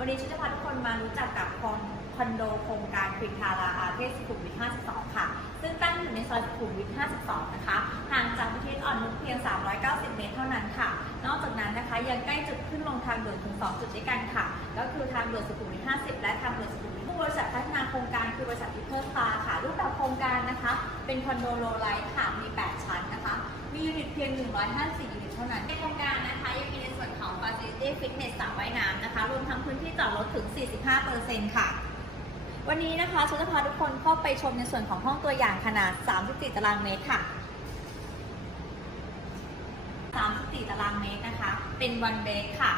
วันนี้ชิจะพาทุกคนมารู้จักกับคอนโดโครงการควินทาราอาเทศสุขุมวิท 52 ค่ะ ซึ่งตั้งอยู่ในซอยสุขุมวิท 52 นะคะ ห่างจากพิทศอ่อนนุชเพียง 390 เมตรเท่านั้นค่ะ นอกจากนั้นนะคะยังใกล้จุดขึ้นลงทางด่วนถึง 2 จุดด้วยกันค่ะ ก็คือทางด่วนสุขุมวิท 50 และทางด่วนสุขุมวิทบริษัทพัฒนาโครงการคือบริษัททิเพิร์ฟาค่ะ รูปแบบโครงการนะคะ เป็นคอนโดโลไลท์ค่ะ มี 8 ชั้นนะคะ มียูนิตเพียง 154ยูนิตเท่านั้น ของ Facility Fitness สระว่ายน้ำนะคะ รวมทั้งพื้นที่จอดรถถึง 45%ค่ะ วันนี้นะคะฉันจะพาทุกคนเข้าไปชมในส่วนของห้องตัวอย่างขนาด 34 ตารางเมตรค่ะ 34 ตารางเมตรนะคะ เป็นวันเบรค่ะ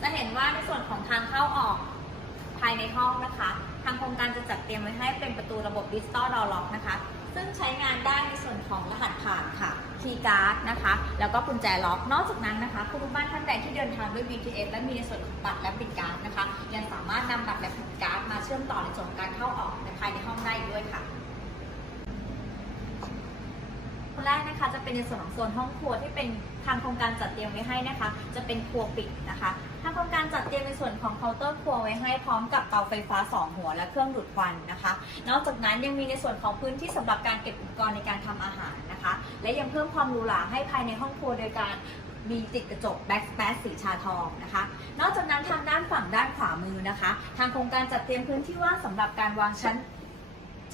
จะเห็นว่าในส่วนของทางเข้าออกภายในห้องนะคะ ทางโครงการจะจัดเตรียมไว้ให้เป็นประตูระบบดิจิตอลดอล็อกนะคะ ซึ่งใช้งานได้ในส่วนของรหัสผ่านค่ะคีย์การ์ดนะคะ แล้วก็กุญแจล็อก นอกจากนั้นนะคะคุณลูกบ้านท่านใดที่เดินทางด้วย BTS และมีในส่วนของบัตรและปิดการ์ดนะคะ ยังสามารถนำบัตรและปิดการ์ดมาเชื่อมต่อในส่วนของการเข้าออกในภายในห้องได้ด้วยค่ะ ค นะคะจะเป็นในส่วนของโซนห้องครัวที่เป็นทางโครงการจัดเตรียมไว้ให้นะคะ จะเป็นครัวปิดนะคะทางโครงการจัดเตรียมในส่วนของเคาน์เตอร์ครัวไว้ให้พร้อมกับเตาไฟฟ้า 2 หัวและเครื่องดูดควันนะคะ นอกจากนั้นยังมีในส่วนของพื้นที่สำหรับการเก็บอุปกรณ์ในการทำอาหารนะคะ และยังเพิ่มความหรูหราให้ภายในห้องครัวโดยการมีติดกระจกแบ็กสเปซสีชาทองนะคะ นอกจากนั้นทางด้านฝั่งด้านขวามือนะคะ ทางโครงการจัดเตรียมพื้นที่ว่างสำหรับการวางชั้น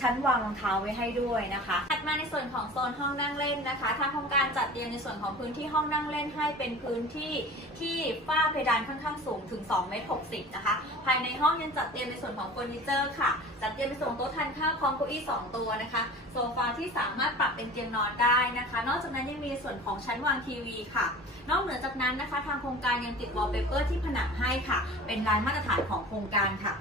ชั้นวางรองเท้าไว้ให้ด้วยนะคะถัดมาในส่วนของโซนห้องนั่งเล่นนะคะทางโครงการจัดเตรียมในส่วนของพื้นที่ห้องนั่งเล่นให้เป็นพื้นที่ที่ฝ้าเพดานค่อนข้างสูงถึง2เมตร60นะคะ ภายในห้องยังจัดเตรียมในส่วนของเฟอร์นิเจอร์ค่ะ จัดเตรียมในส่วนของโต๊ะทานข้าวพร้อมเก้าอี้2ตัวนะคะ โซฟาที่สามารถปรับเป็นเตียงนอนได้นะคะ นอกจากนั้นยังมีส่วนของชั้นวางทีวีค่ะ นอกเหนือจากนั้นนะคะ ทางโครงการยังติดวอลเปเปอร์ที่ผนังให้ค่ะ เป็นลายมาตรฐานของโครงการค่ะ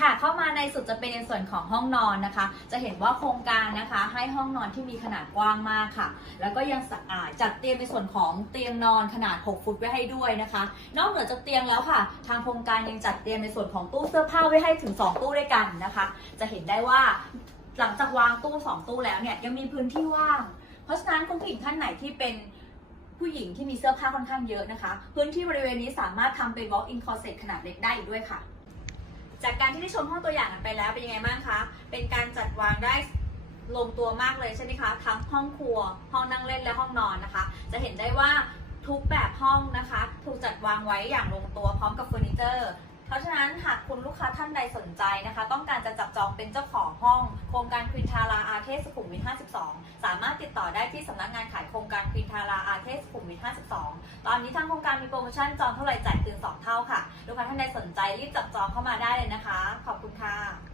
ค่ะ เข้ามาในสุดจะเป็นในส่วนของห้องนอนนะคะ จะเห็นว่าโครงการนะคะให้ห้องนอนที่มีขนาดกว้างมากค่ะ แล้วก็ยังสะอาดจัดเตรียมในส่วนของเตียงนอนขนาด 6 ฟุตไว้ให้ด้วยนะคะ นอกเหนือจากเตียงแล้วค่ะ ทางโครงการยังจัดเตรียมในส่วนของตู้เสื้อผ้าไว้ให้ถึง 2 ตู้ด้วยกันนะคะ จะเห็นได้ว่าหลังจากวางตู้ 2 ตู้แล้วเนี่ยยังมีพื้นที่ว่าง เพราะฉะนั้นคุณผู้หญิงท่านไหนที่เป็นผู้หญิงที่มีเสื้อผ้าค่อนข้างเยอะนะคะ พื้นที่บริเวณนี้สามารถทำเป็น walk-in closet ขนาดเล็กได้อีกด้วยค่ะ จากการที่ได้ชมห้องตัวอย่างกันไปแล้วเป็นยังไงบ้างคะ เป็นการจัดวางได้ลงตัวมากเลยใช่ไหมคะทั้งห้องครัว ห้องนั่งเล่นและห้องนอนนะคะ จะเห็นได้ว่าทุกแบบห้องนะคะ ถูกจัดวางไว้อย่างลงตัวพร้อมกับเฟอร์นิเจอร์ เพราะฉะนั้นหากคุณลูกค้าท่านใดสนใจนะคะ ต้องการจะจับจองเป็นเจ้าของห้อง โครงการควินทาราอาเทสสุขุมวิท 52 สามารถติดต่อได้ที่สำนักงานขายโครงการควินทาราอาเทสสุขุมวิท 52 ตอนนี้ทางโครงการมีโปรโมชั่นจองเท่าไหร่จ่ายคืน2 เท่าค่ะ ลูกค้าท่านใดสนใจรีบจับจองเข้ามาได้เลยนะคะ ขอบคุณค่ะ